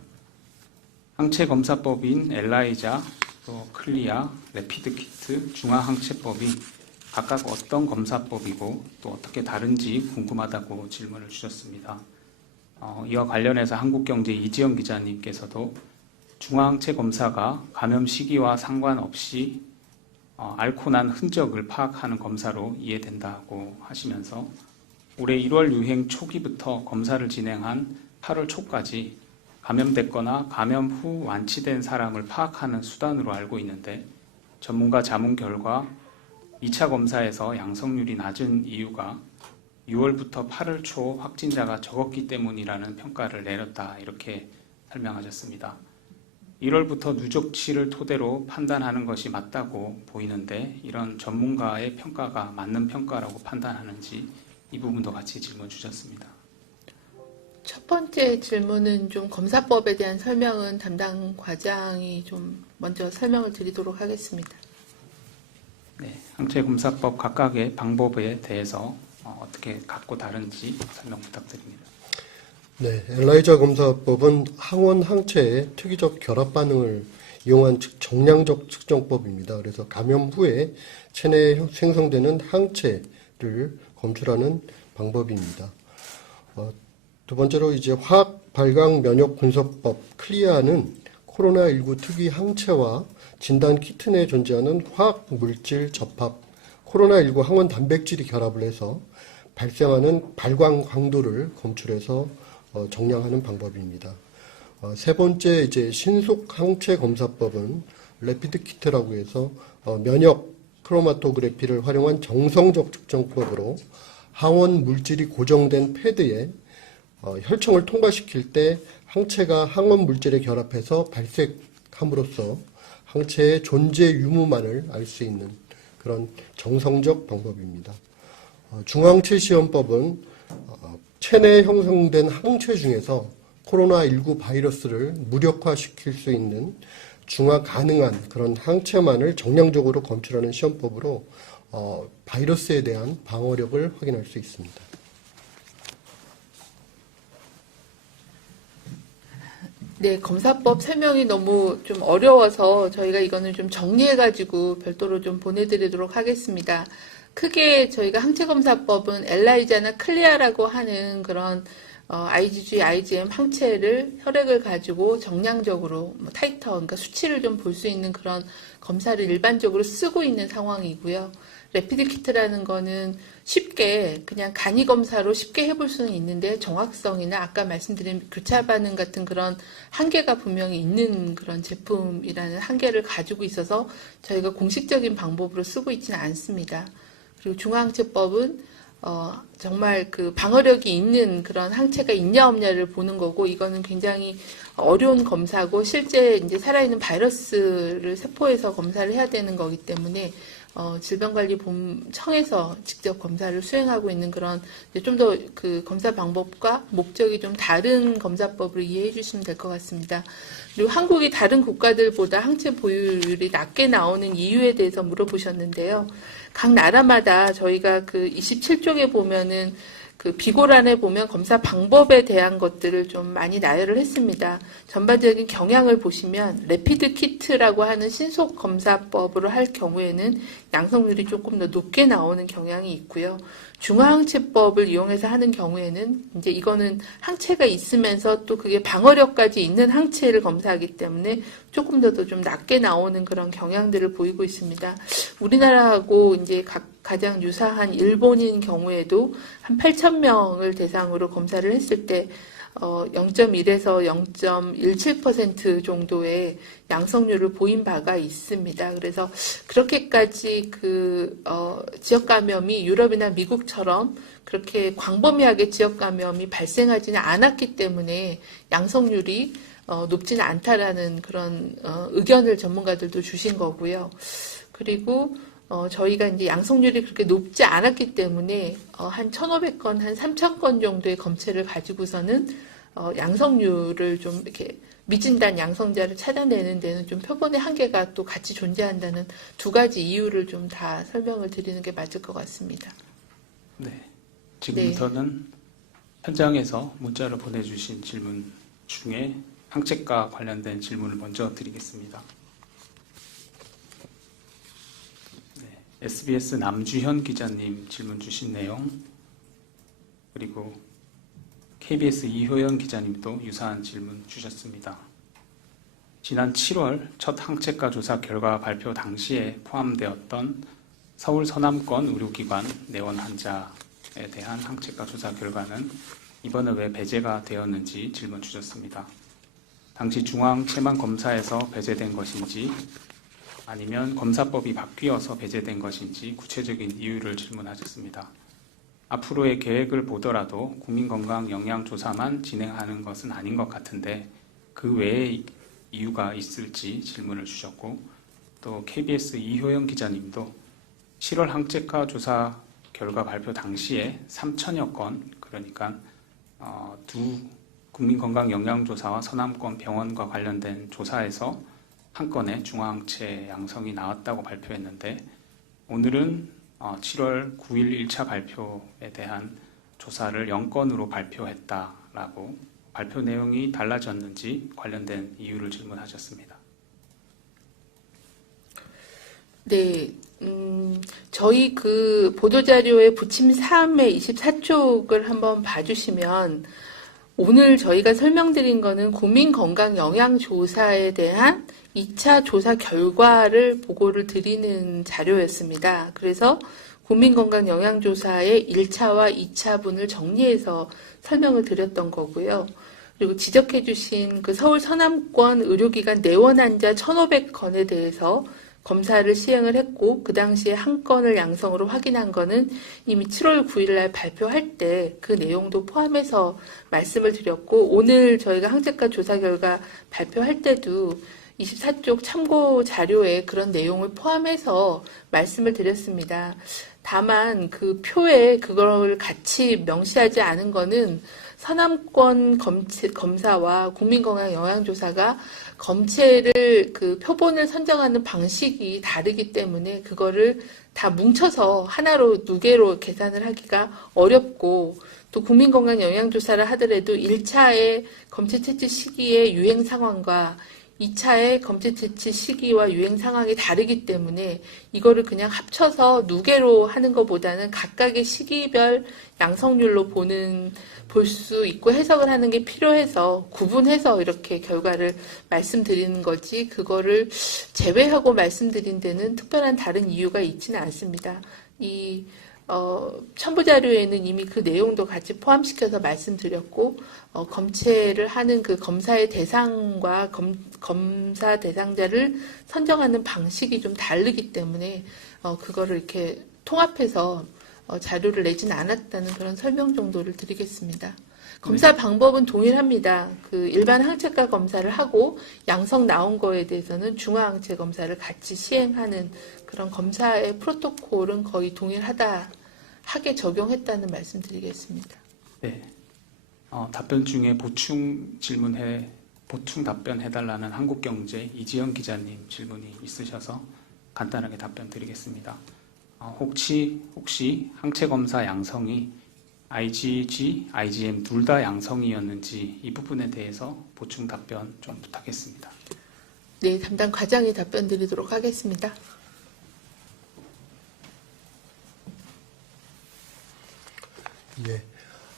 항체 검사법인 엘라이자, 또 클리아, 레피드키트, 중화항체법이 각각 어떤 검사법이고 또 어떻게 다른지 궁금하다고 질문을 주셨습니다. 이와 관련해서 한국경제 이지영 기자님께서도 중화항체 검사가 감염 시기와 상관없이 앓고 난 흔적을 파악하는 검사로 이해된다고 하시면서 올해 1월 유행 초기부터 검사를 진행한 8월 초까지 감염됐거나 감염 후 완치된 사람을 파악하는 수단으로 알고 있는데 전문가 자문 결과 2차 검사에서 양성률이 낮은 이유가 6월부터 8월 초 확진자가 적었기 때문이라는 평가를 내렸다 이렇게 설명하셨습니다. 1월부터 누적치를 토대로 판단하는 것이 맞다고 보이는데 이런 전문가의 평가가 맞는 평가라고 판단하는지 이 부분도 같이 질문 주셨습니다. 첫 번째 질문은 좀 검사법에 대한 설명은 담당 과장이 좀 먼저 설명을 드리도록 하겠습니다. 네, 항체검사법 각각의 방법에 대해서 어떻게 같고 다른지 설명 부탁드립니다. 네, 엘라이자 검사법은 항원 항체의 특이적 결합 반응을 이용한 정량적 측정법입니다. 그래서 감염 후에 체내에 생성되는 항체를 검출하는 방법입니다. 두 번째로 이제 화학 발광 면역 분석법 클리아는 코로나19 특이 항체와 진단 키트 내에 존재하는 화학 물질 접합 코로나19 항원 단백질이 결합을 해서 발생하는 발광 광도를 검출해서 정량하는 방법입니다. 세 번째 이제 신속 항체 검사법은 레피드 키트라고 해서 면역 크로마토그래피를 활용한 정성적 측정법으로 항원 물질이 고정된 패드에 혈청을 통과시킬 때 항체가 항원 물질에 결합해서 발색함으로써 항체의 존재 유무만을 알 수 있는 그런 정성적 방법입니다. 중항체 시험법은 체내에 형성된 항체 중에서 코로나19 바이러스를 무력화시킬 수 있는 중화 가능한 그런 항체만을 정량적으로 검출하는 시험법으로 바이러스에 대한 방어력을 확인할 수 있습니다. 네, 검사법 설명이 너무 좀 어려워서 저희가 이거는 좀 정리해가지고 별도로 좀 보내드리도록 하겠습니다. 크게 저희가 항체검사법은 엘라이자나 클리아라고 하는 그런 IgG, IgM 항체를 혈액을 가지고 정량적으로 타이터, 그러니까 수치를 좀 볼 수 있는 그런 검사를 일반적으로 쓰고 있는 상황이고요. 레피드 키트라는 거는 쉽게 그냥 간이 검사로 쉽게 해볼 수는 있는데 정확성이나 아까 말씀드린 교차 반응 같은 그런 한계가 분명히 있는 그런 제품이라는 한계를 가지고 있어서 저희가 공식적인 방법으로 쓰고 있지는 않습니다. 그리고 중화항체법은 정말 그 방어력이 있는 그런 항체가 있냐 없냐를 보는 거고 이거는 굉장히 어려운 검사고 실제 이제 살아있는 바이러스를 세포에서 검사를 해야 되는 거기 때문에 질병관리청에서 직접 검사를 수행하고 있는 그런 좀 더 그 검사 방법과 목적이 좀 다른 검사법으로 이해해 주시면 될 것 같습니다. 그리고 한국이 다른 국가들보다 항체 보유율이 낮게 나오는 이유에 대해서 물어보셨는데요. 각 나라마다 저희가 그 27쪽에 보면은 그 비고란에 보면 검사 방법에 대한 것들을 좀 많이 나열을 했습니다. 전반적인 경향을 보시면 레피드 키트라고 하는 신속 검사법으로 할 경우에는 양성률이 조금 더 높게 나오는 경향이 있고요. 중화항체법을 이용해서 하는 경우에는 이제 이거는 항체가 있으면서 또 그게 방어력까지 있는 항체를 검사하기 때문에 조금 더 좀 낮게 나오는 그런 경향들을 보이고 있습니다. 우리나라하고 이제 가장 유사한 일본인 경우에도 한 8,000명을 대상으로 검사를 했을 때 0.1에서 0.17% 정도의 양성률을 보인 바가 있습니다. 그래서 그렇게까지 지역 감염이 유럽이나 미국처럼 그렇게 광범위하게 지역 감염이 발생하지는 않았기 때문에 양성률이 높지는 않다라는 그런 의견을 전문가들도 주신 거고요. 그리고 저희가 이제 양성률이 그렇게 높지 않았기 때문에 한 1,500건, 한 3,000건 정도의 검체를 가지고서는 양성률을 좀 이렇게 미진단 양성자를 찾아내는 데는 좀 표본의 한계가 또 같이 존재한다는 두 가지 이유를 좀 다 설명을 드리는 게 맞을 것 같습니다. 네, 지금부터는 현장에서 문자로 보내주신 질문 중에 항체과 관련된 질문을 먼저 드리겠습니다. SBS 남주현 기자님 질문 주신 내용, 그리고 KBS 이효연 기자님도 유사한 질문 주셨습니다. 지난 7월 첫 항체가 조사 결과 발표 당시에 포함되었던 서울 서남권 의료기관 내원 환자에 대한 항체가 조사 결과는 이번에 왜 배제가 되었는지 질문 주셨습니다. 당시 중앙체만 검사에서 배제된 것인지 아니면 검사법이 바뀌어서 배제된 것인지 구체적인 이유를 질문하셨습니다. 앞으로의 계획을 보더라도 국민건강영양조사만 진행하는 것은 아닌 것 같은데 그 외에 이유가 있을지 질문을 주셨고, 또 KBS 이효영 기자님도 7월 항체가 조사 결과 발표 당시에 3천여 건, 그러니까 두 국민건강영양조사와 서남권 병원과 관련된 조사에서 한 건의 중화항체 양성이 나왔다고 발표했는데, 오늘은 7월 9일 1차 발표에 대한 조사를 0건으로 발표했다라고 발표 내용이 달라졌는지 관련된 이유를 질문하셨습니다. 네, 저희 그 보도자료의 부침 3의 24쪽을 한번 봐주시면 오늘 저희가 설명드린 거는 국민건강영양조사에 대한 2차 조사 결과를 보고를 드리는 자료였습니다. 그래서 국민건강영양조사의 1차와 2차분을 정리해서 설명을 드렸던 거고요. 그리고 지적해 주신 그 서울 서남권 의료기관 내원 환자 1,500건에 대해서 검사를 시행을 했고, 그 당시에 한 건을 양성으로 확인한 거는 이미 7월 9일 날 발표할 때 그 내용도 포함해서 말씀을 드렸고, 오늘 저희가 항체가 조사 결과 발표할 때도 24쪽 참고 자료에 그런 내용을 포함해서 말씀을 드렸습니다. 다만 그 표에 그걸 같이 명시하지 않은 거는 서남권 검사와 국민건강영양조사가 검체를 그 표본을 선정하는 방식이 다르기 때문에 그거를 다 뭉쳐서 하나로 두 개로 계산을 하기가 어렵고, 또 국민건강영양조사를 하더라도 1차의 검체 채취 시기의 유행 상황과 2차의 검체 채취 시기와 유행 상황이 다르기 때문에 이거를 그냥 합쳐서 누계로 하는 것보다는 각각의 시기별 양성률로 볼 수 있고 해석을 하는 게 필요해서 구분해서 이렇게 결과를 말씀드리는 거지, 그거를 제외하고 말씀드린 데는 특별한 다른 이유가 있지는 않습니다. 이 첨부 자료에는 이미 그 내용도 같이 포함시켜서 말씀드렸고, 검체를 하는 그 검사의 대상과 검사 대상자를 선정하는 방식이 좀 다르기 때문에 그거를 이렇게 통합해서 자료를 내진 않았다는 그런 설명 정도를 드리겠습니다. 검사 방법은 동일합니다. 그 일반 항체가 검사를 하고 양성 나온 거에 대해서는 중화항체 검사를 같이 시행하는 그런 검사의 프로토콜은 거의 동일하게 적용했다는 말씀드리겠습니다. 네. 답변 중에 보충 답변해달라는 한국경제 이지영 기자님 질문이 있으셔서 간단하게 답변 드리겠습니다. 혹시 항체 검사 양성이 IgG, IgM 둘 다 양성이었는지 이 부분에 대해서 보충 답변 좀 부탁했습니다. 네, 담당 과장이 답변 드리도록 하겠습니다. 네.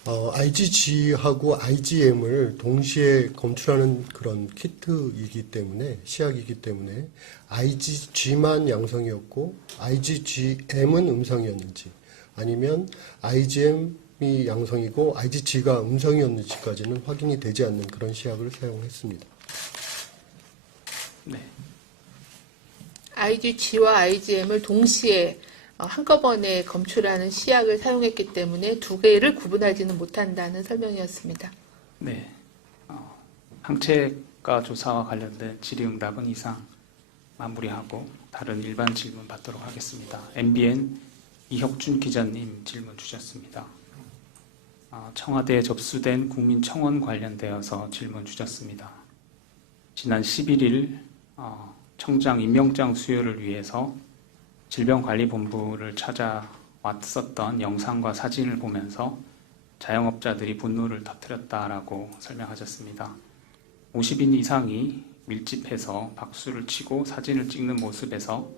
IgG하고 IgM을 동시에 검출하는 그런 키트이기 때문에, 시약이기 때문에 IgG만 양성이었고 IgGM은 음성이었는지, 아니면 IgM이 양성이고 IgG가 음성이었는지까지는 확인이 되지 않는 그런 시약을 사용했습니다. 네. IgG와 IgM을 동시에 한꺼번에 검출하는 시약을 사용했기 때문에 두 개를 구분하지는 못한다는 설명이었습니다. 네. 항체가 조사와 관련된 질의응답은 이상 마무리하고 다른 일반 질문 받도록 하겠습니다. MBN 이혁준 기자님 질문 주셨습니다. 청와대에 접수된 국민청원 관련되어서 질문 주셨습니다. 지난 11일 청장 임명장 수여를 위해서 질병관리본부를 찾아왔었던 영상과 사진을 보면서 자영업자들이 분노를 터뜨렸다라고 설명하셨습니다. 50인 이상이 밀집해서 박수를 치고 사진을 찍는 모습에서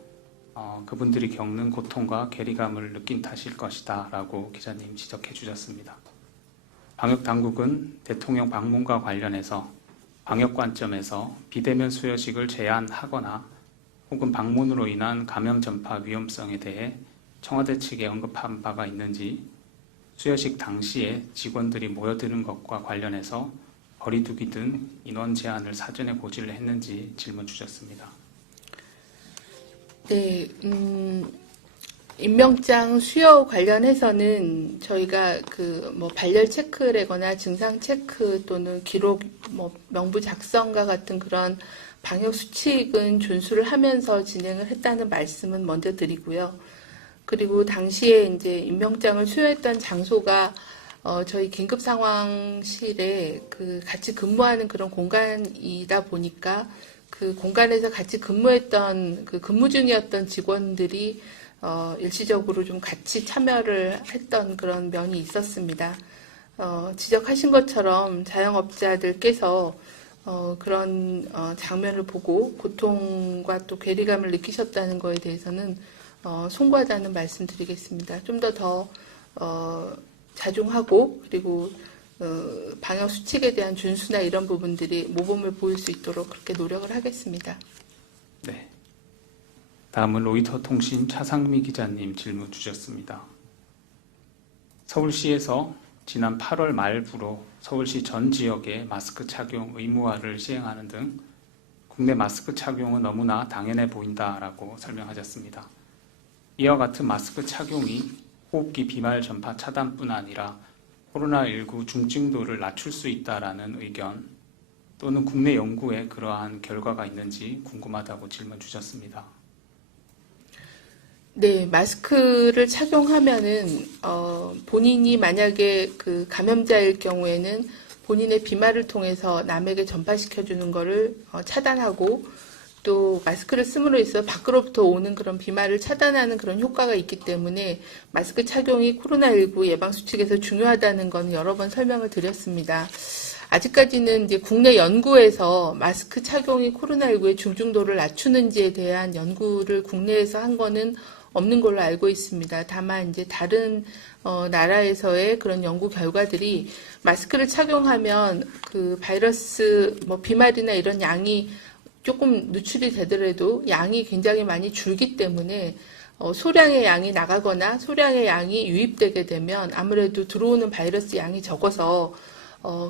그분들이 겪는 고통과 괴리감을 느낀 탓일 것이다 라고 기자님 지적해 주셨습니다. 방역당국은 대통령 방문과 관련해서 방역 관점에서 비대면 수여식을 제한하거나 혹은 방문으로 인한 감염 전파 위험성에 대해 청와대 측에 언급한 바가 있는지, 수여식 당시에 직원들이 모여드는 것과 관련해서 거리두기 등 인원 제한을 사전에 고지를 했는지 질문 주셨습니다. 네, 임명장 수여 관련해서는 저희가 발열 체크라거나 증상 체크 또는 기록 명부 작성과 같은 그런 방역 수칙은 준수를 하면서 진행을 했다는 말씀은 먼저 드리고요. 그리고 당시에 이제 임명장을 수여했던 장소가 저희 긴급 상황실에 같이 근무하는 그런 공간이다 보니까 그 공간에서 같이 근무했던 근무 중이었던 직원들이 일시적으로 좀 같이 참여를 했던 그런 면이 있었습니다. 지적하신 것처럼 자영업자들께서 그런 장면을 보고 고통과 또 괴리감을 느끼셨다는 거에 대해서는 송구하다는 말씀드리겠습니다. 좀 더 자중하고 그리고 방역 수칙에 대한 준수나 이런 부분들이 모범을 보일 수 있도록 그렇게 노력을 하겠습니다. 네. 다음은 로이터 통신 차상미 기자님 질문 주셨습니다. 서울시에서 지난 8월 말부로 서울시 전 지역에 마스크 착용 의무화를 시행하는 등 국내 마스크 착용은 너무나 당연해 보인다라고 설명하셨습니다. 이와 같은 마스크 착용이 호흡기 비말 전파 차단뿐 아니라 코로나19 중증도를 낮출 수 있다라는 의견 또는 국내 연구에 그러한 결과가 있는지 궁금하다고 질문 주셨습니다. 네, 마스크를 착용하면은 본인이 만약에 감염자일 경우에는 본인의 비말을 통해서 남에게 전파시켜 주는 것을 차단하고 또 마스크를 씀으로 있어 밖으로부터 오는 그런 비말을 차단하는 그런 효과가 있기 때문에 마스크 착용이 코로나19 예방 수칙에서 중요하다는 건 여러 번 설명을 드렸습니다. 아직까지는 이제 국내 연구에서 마스크 착용이 코로나19의 중증도를 낮추는지에 대한 연구를 국내에서 한 거는 없는 걸로 알고 있습니다. 다만 이제 다른 나라에서의 그런 연구 결과들이 마스크를 착용하면 바이러스 비말이나 이런 양이 조금 누출이 되더라도 양이 굉장히 많이 줄기 때문에 소량의 양이 나가거나 소량의 양이 유입되게 되면 아무래도 들어오는 바이러스 양이 적어서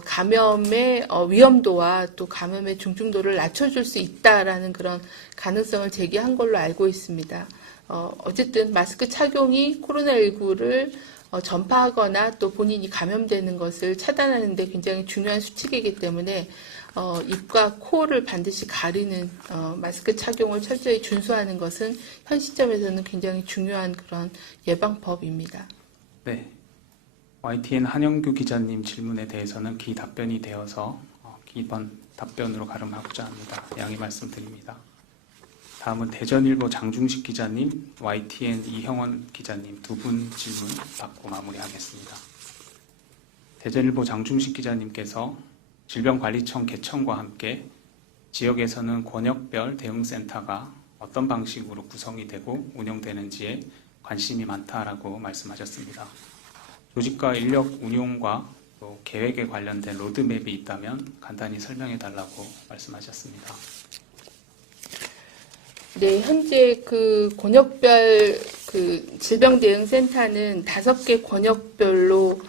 감염의 위험도와 또 감염의 중증도를 낮춰줄 수 있다라는 그런 가능성을 제기한 걸로 알고 있습니다. 어쨌든 마스크 착용이 코로나19를 전파하거나 또 본인이 감염되는 것을 차단하는 데 굉장히 중요한 수칙이기 때문에 입과 코를 반드시 가리는 마스크 착용을 철저히 준수하는 것은 현 시점에서는 굉장히 중요한 그런 예방법입니다. 네. YTN 한영규 기자님 질문에 대해서는 기답변이 되어서 이번 답변으로 가름하고자 합니다. 양해 말씀드립니다. 다음은 대전일보 장중식 기자님, YTN 이형원 기자님 두 분 질문 받고 마무리하겠습니다. 대전일보 장중식 기자님께서 질병관리청 개청과 함께 지역에서는 권역별 대응센터가 어떤 방식으로 구성이 되고 운영되는지에 관심이 많다라고 말씀하셨습니다. 조직과 인력 운용과 또 계획에 관련된 로드맵이 있다면 간단히 설명해 달라고 말씀하셨습니다. 네, 현재 권역별 질병대응센터는 5개 권역별로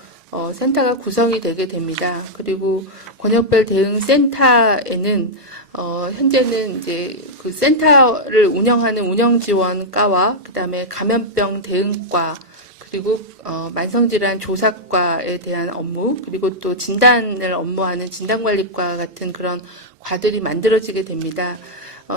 센터가 구성이 되게 됩니다. 그리고 권역별 대응센터에는 현재는 이제 센터를 운영하는 운영지원과와 그다음에 감염병 대응과 그리고 만성질환 조사과에 대한 업무 그리고 또 진단을 업무하는 진단관리과 같은 그런 과들이 만들어지게 됩니다.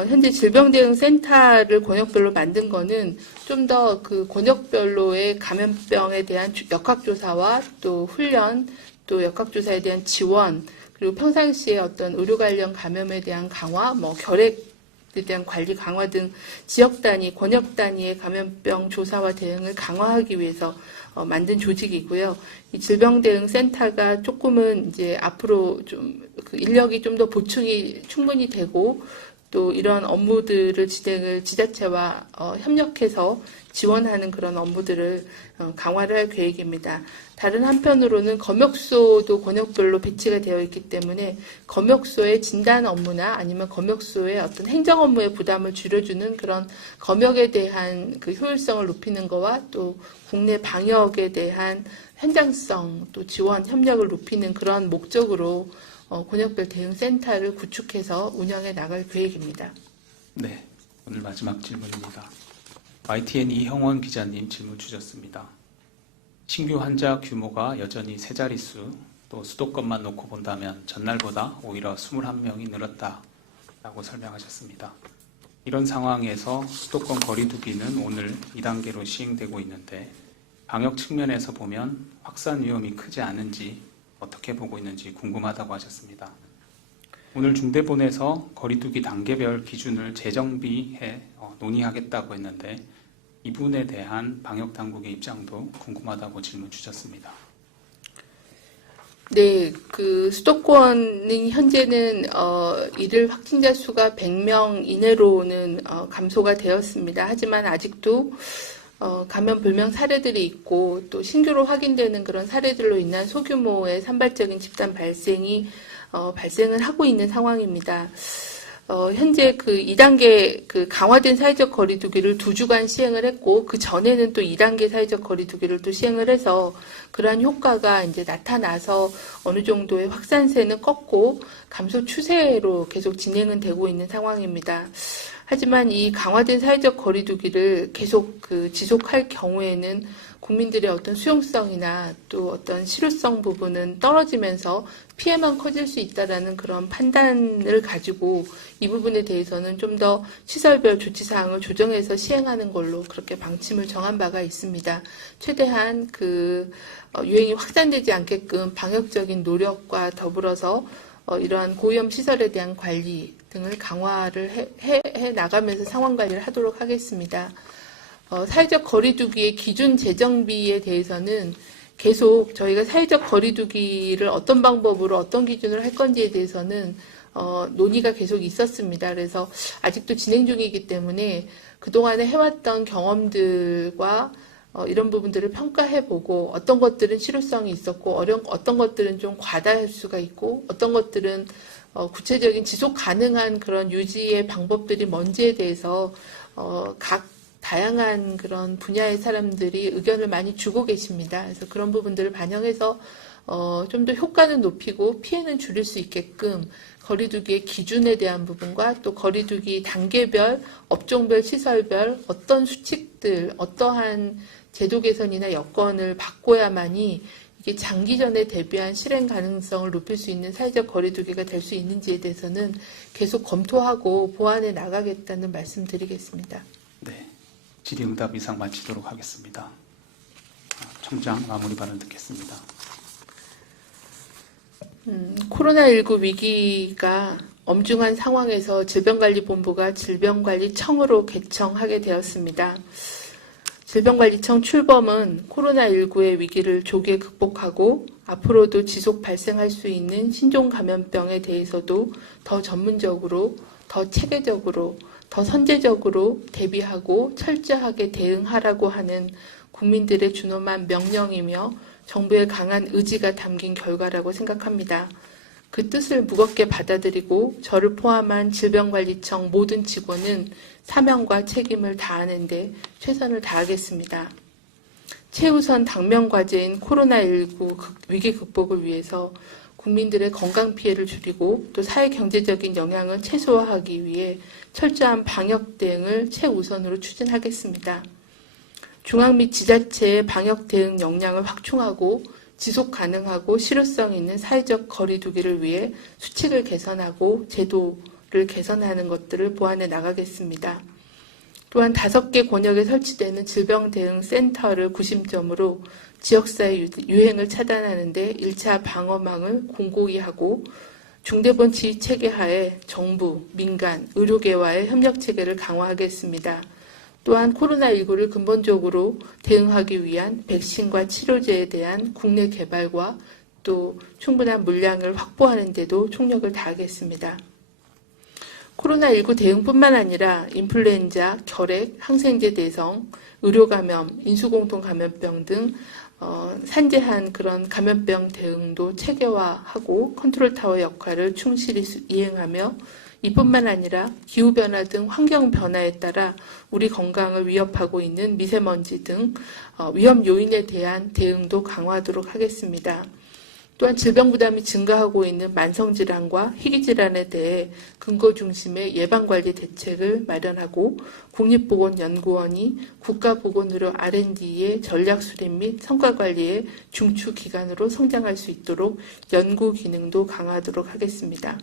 현재 질병대응센터를 권역별로 만든 거는 좀 더 권역별로의 감염병에 대한 역학조사와 또 훈련, 또 역학조사에 대한 지원, 그리고 평상시에 어떤 의료 관련 감염에 대한 강화, 결핵에 대한 관리 강화 등 지역 단위, 권역 단위의 감염병 조사와 대응을 강화하기 위해서 만든 조직이고요. 이 질병대응센터가 조금은 이제 앞으로 좀 인력이 좀 더 보충이 충분히 되고 또 이런 업무들을 진행을 지자체와 협력해서 지원하는 그런 업무들을 강화를 할 계획입니다. 다른 한편으로는 검역소도 권역별로 배치가 되어 있기 때문에 검역소의 진단 업무나 아니면 검역소의 어떤 행정 업무의 부담을 줄여주는 그런 검역에 대한 효율성을 높이는 거와 또 국내 방역에 대한 현장성 또 지원 협력을 높이는 그런 목적으로 권역별 대응센터를 구축해서 운영해 나갈 계획입니다. 네, 오늘 마지막 질문입니다. YTN 이형원 기자님 질문 주셨습니다. 신규 환자 규모가 여전히 세 자릿수, 또 수도권만 놓고 본다면 전날보다 오히려 21명이 늘었다라고 설명하셨습니다. 이런 상황에서 수도권 거리두기는 오늘 2단계로 시행되고 있는데 방역 측면에서 보면 확산 위험이 크지 않은지 어떻게 보고 있는지 궁금하다고 하셨습니다. 오늘 중대본에서 거리두기 단계별 기준을 재정비해 논의하겠다고 했는데 이 부분에 대한 방역 당국의 입장도 궁금하다고 질문 주셨습니다. 네, 그 수도권은 현재는 일일 확진자 수가 100명 이내로는 감소가 되었습니다. 하지만 아직도 감염 불명 사례들이 있고 또 신규로 확인되는 그런 사례들로 인한 소규모의 산발적인 집단 발생이 발생을 하고 있는 상황입니다. 현재 그 2단계 그 강화된 사회적 거리두기를 2주간 시행을 했고 그 전에는 또 2단계 사회적 거리두기를 또 시행을 해서 그러한 효과가 이제 나타나서 어느 정도의 확산세는 꺾고 감소 추세로 계속 진행은 되고 있는 상황입니다. 하지만 이 강화된 사회적 거리두기를 계속 지속할 경우에는 국민들의 어떤 수용성이나 또 어떤 실효성 부분은 떨어지면서 피해만 커질 수 있다라는 그런 판단을 가지고 이 부분에 대해서는 좀 더 시설별 조치사항을 조정해서 시행하는 걸로 그렇게 방침을 정한 바가 있습니다. 최대한 유행이 확산되지 않게끔 방역적인 노력과 더불어서 이러한 고위험 시설에 대한 관리 등을 강화를 해 나가면서 상황 관리를 하도록 하겠습니다. 사회적 거리두기의 기준 재정비에 대해서는 계속 저희가 사회적 거리두기를 어떤 방법으로 어떤 기준으로 할 건지에 대해서는 논의가 계속 있었습니다. 그래서 아직도 진행 중이기 때문에 그동안에 해왔던 경험들과 이런 부분들을 평가해보고 어떤 것들은 실효성이 있었고 어떤 것들은 좀 과다할 수가 있고 어떤 것들은 구체적인 지속 가능한 그런 유지의 방법들이 뭔지에 대해서 각 다양한 그런 분야의 사람들이 의견을 많이 주고 계십니다. 그래서 그런 부분들을 반영해서 좀 더 효과는 높이고 피해는 줄일 수 있게끔 거리두기의 기준에 대한 부분과 또 거리두기 단계별, 업종별, 시설별 어떤 수칙들, 어떠한 제도 개선이나 여건을 바꿔야만이 이게 장기전에 대비한 실행 가능성을 높일 수 있는 사회적 거리두기가 될 수 있는지에 대해서는 계속 검토하고 보완해 나가겠다는 말씀드리겠습니다. 네, 질의응답 이상 마치도록 하겠습니다. 청장 마무리 발언 듣겠습니다. 코로나19 위기가 엄중한 상황에서 질병관리본부가 질병관리청으로 개청하게 되었습니다. 질병관리청 출범은 코로나19의 위기를 조기에 극복하고 앞으로도 지속 발생할 수 있는 신종 감염병에 대해서도 더 전문적으로, 더 체계적으로, 더 선제적으로 대비하고 철저하게 대응하라고 하는 국민들의 준엄한 명령이며 정부의 강한 의지가 담긴 결과라고 생각합니다. 그 뜻을 무겁게 받아들이고 저를 포함한 질병관리청 모든 직원은 사명과 책임을 다하는 데 최선을 다하겠습니다. 최우선 당면 과제인 코로나19 위기 극복을 위해서 국민들의 건강 피해를 줄이고 또 사회 경제적인 영향을 최소화하기 위해 철저한 방역 대응을 최우선으로 추진하겠습니다. 중앙 및 지자체의 방역 대응 역량을 확충하고 지속 가능하고 실효성 있는 사회적 거리두기를 위해 수칙을 개선하고 제도를 개선하는 것들을 보완해 나가겠습니다. 또한 5개 권역에 설치되는 질병대응센터를 구심점으로 지역사회 유행을 차단하는 데 1차 방어망을 공고히 하고 중대본 지휘체계 하에 정부, 민간, 의료계와의 협력체계를 강화하겠습니다. 또한 코로나19를 근본적으로 대응하기 위한 백신과 치료제에 대한 국내 개발과 또 충분한 물량을 확보하는 데도 총력을 다하겠습니다. 코로나19 대응뿐만 아니라 인플루엔자, 결핵, 항생제 대성, 의료감염, 인수공통감염병 등 산재한 그런 감염병 대응도 체계화하고 컨트롤타워 역할을 충실히 이행하며 이뿐만 아니라 기후변화 등 환경변화에 따라 우리 건강을 위협하고 있는 미세먼지 등 위험 요인에 대한 대응도 강화하도록 하겠습니다. 또한 질병 부담이 증가하고 있는 만성질환과 희귀질환에 대해 근거 중심의 예방관리 대책을 마련하고 국립보건연구원이 국가보건의료 R&D의 전략 수립 및 성과관리의 중추기관으로 성장할 수 있도록 연구 기능도 강화하도록 하겠습니다.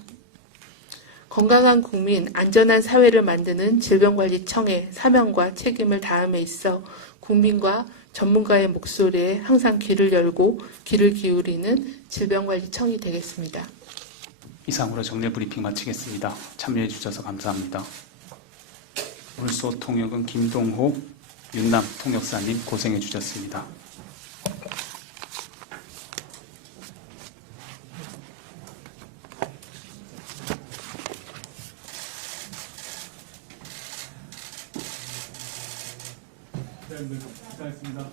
건강한 국민, 안전한 사회를 만드는 질병관리청의 사명과 책임을 다함에 있어 국민과 전문가의 목소리에 항상 귀를 열고 귀를 기울이는 질병관리청이 되겠습니다. 이상으로 정례 브리핑 마치겠습니다. 참여해 주셔서 감사합니다. 울소 통역은 김동호, 윤남 통역사님 고생해 주셨습니다. 네, 고생하셨습니다.